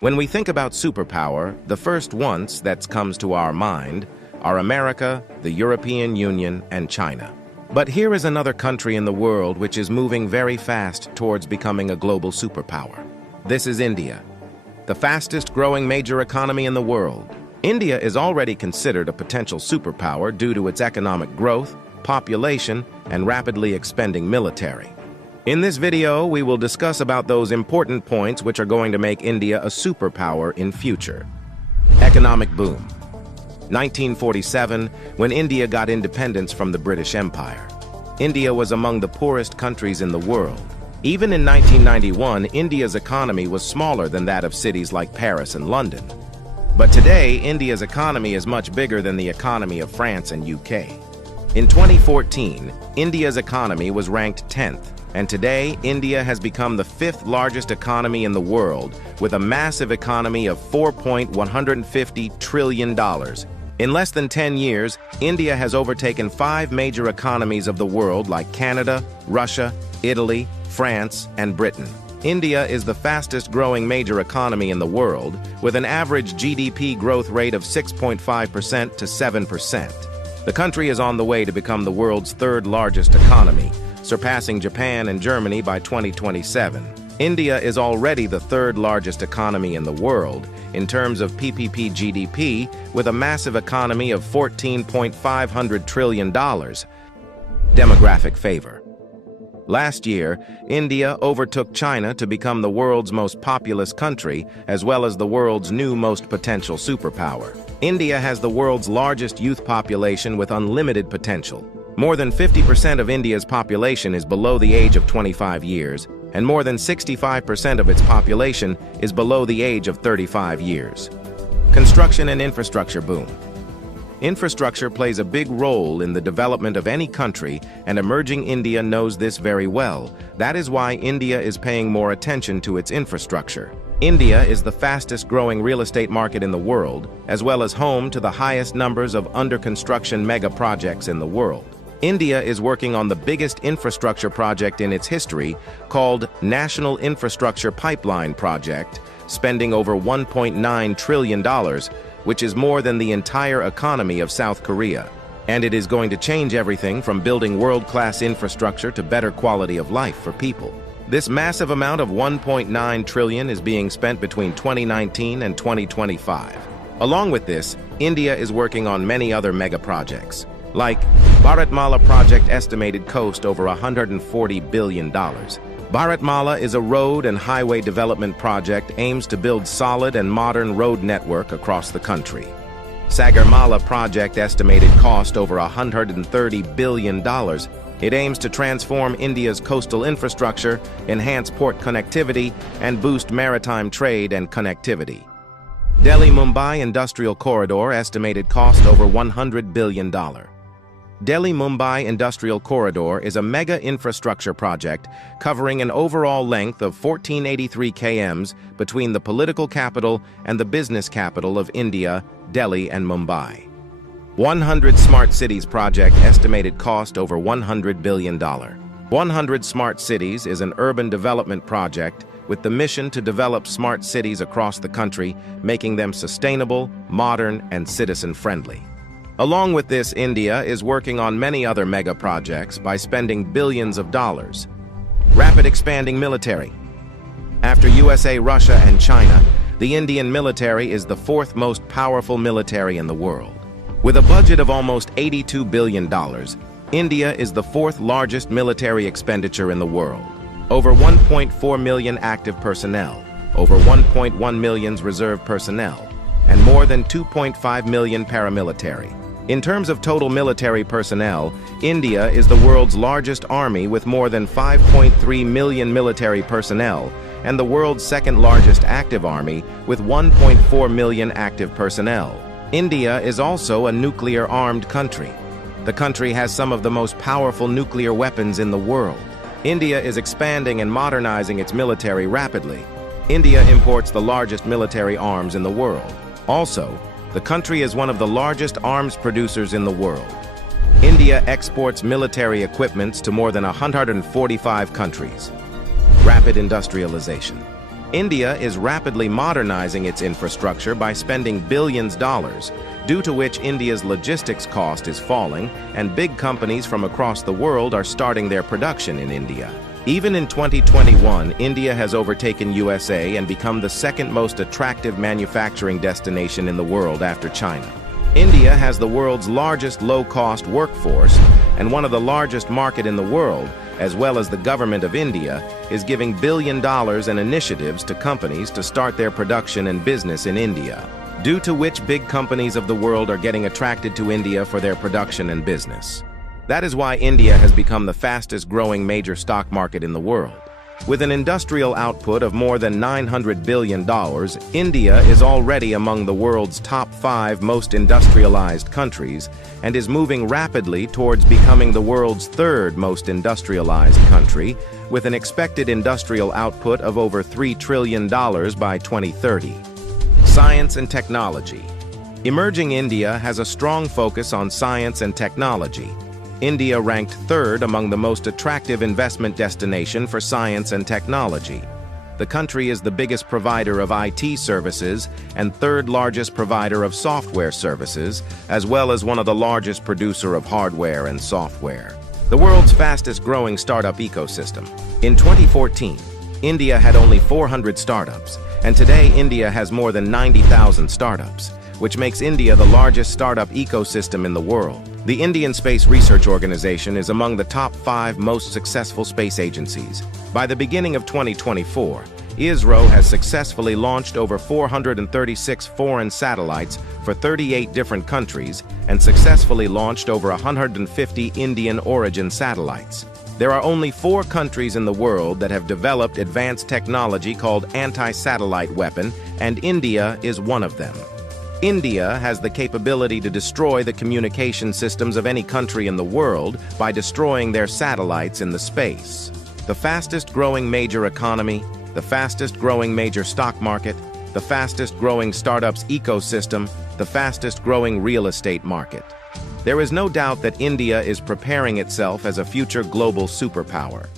When we think about superpower, the first ones that comes to our mind are America, the European Union, and China. But here is another country in the world which is moving very fast towards becoming a global superpower. This is India, the fastest growing major economy in the world. India is already considered a potential superpower due to its economic growth, population, and rapidly expanding military. In this video, we will discuss about those important points which are going to make India a superpower in future. Economic boom. 1947, when India got independence from the British Empire. India was among the poorest countries in the world. Even in 1991, India's economy was smaller than that of cities like Paris and London. But today, India's economy is much bigger than the economy of France and UK. In 2014, India's economy was ranked 10th. And today, India has become the 5th largest economy in the world, with a massive economy of $4.150 trillion. In less than 10 years, India has overtaken 5 major economies of the world like Canada, Russia, Italy, France, and Britain. India is the fastest growing major economy in the world, with an average GDP growth rate of 6.5% to 7%. The country is on the way to become the world's 3rd largest economy, surpassing Japan and Germany by 2027. India is already the 3rd largest economy in the world in terms of PPP GDP, with a massive economy of $14.5 trillion. Demographic favor. Last year, India overtook China to become the world's most populous country, as well as the world's new most potential superpower. India has the world's largest youth population with unlimited potential. More than 50% of India's population is below the age of 25 years, and more than 65% of its population is below the age of 35 years. Construction and infrastructure boom. Infrastructure plays a big role in the development of any country, and emerging India knows this very well. That is why India is paying more attention to its infrastructure. India is the fastest growing real estate market in the world, as well as home to the highest numbers of under-construction mega projects in the world. India is working on the biggest infrastructure project in its history, called National Infrastructure Pipeline Project, spending over $1.9 trillion, which is more than the entire economy of South Korea. And it is going to change everything from building world-class infrastructure to better quality of life for people. This massive amount of $1.9 trillion is being spent between 2019 and 2025. Along with this, India is working on many other mega projects, like Bharatmala project estimated cost over $140 billion. Bharatmala is a road and highway development project aims to build solid and modern road network across the country. Sagarmala project estimated cost over $130 billion. It aims to transform India's coastal infrastructure, enhance port connectivity, and boost maritime trade and connectivity. Delhi-Mumbai Industrial Corridor estimated cost over $100 billion. Delhi-Mumbai Industrial Corridor is a mega infrastructure project covering an overall length of 1483 km between the political capital and the business capital of India, Delhi and Mumbai. 100 Smart Cities project estimated cost over $100 billion. 100 Smart Cities is an urban development project with the mission to develop smart cities across the country, making them sustainable, modern, and citizen-friendly. Along with this, India is working on many other mega projects by spending billions of dollars. Rapid expanding military. After USA, Russia, and China, the Indian military is the 4th most powerful military in the world. With a budget of almost $82 billion, India is the 4th largest military expenditure in the world. Over 1.4 million active personnel, over 1.1 million reserve personnel, and more than 2.5 million paramilitary. In terms of total military personnel, India is the world's largest army with more than 5.3 million military personnel, and the world's 2nd largest active army with 1.4 million active personnel. India is also a nuclear-armed country. The country has some of the most powerful nuclear weapons in the world. India is expanding and modernizing its military rapidly. India imports the largest military arms in the world. Also, the country is one of the largest arms producers in the world. India exports military equipments to more than 145 countries. Rapid industrialization. India is rapidly modernizing its infrastructure by spending billions of dollars, due to which India's logistics cost is falling and big companies from across the world are starting their production in India. Even in 2021, India has overtaken USA and become the second most attractive manufacturing destination in the world after China. India has the world's largest low-cost workforce and one of the largest market in the world, as well as the government of India is giving $1 billion in initiatives to companies to start their production and business in India, due to which big companies of the world are getting attracted to India for their production and business. That is why India has become the fastest-growing major stock market in the world. With an industrial output of more than $900 billion, India is already among the world's top 5 most industrialized countries and is moving rapidly towards becoming the world's 3rd most industrialized country, with an expected industrial output of over $3 trillion by 2030. Science and technology. Emerging India has a strong focus on science and technology. India ranked 3rd among the most attractive investment destination for science and technology. The country is the biggest provider of IT services and 3rd largest provider of software services, as well as one of the largest producer of hardware and software. The world's fastest growing startup ecosystem. In 2014, India had only 400 startups, and today India has more than 90,000 startups, which makes India the largest startup ecosystem in the world. The Indian Space Research Organization is among the top 5 most successful space agencies. By the beginning of 2024, ISRO has successfully launched over 436 foreign satellites for 38 different countries and successfully launched over 150 Indian origin satellites. There are only 4 countries in the world that have developed advanced technology called anti-satellite weapon, and India is one of them. India has the capability to destroy the communication systems of any country in the world by destroying their satellites in the space. The fastest-growing major economy, the fastest-growing major stock market, the fastest-growing startups ecosystem, the fastest-growing real estate market. There is no doubt that India is preparing itself as a future global superpower.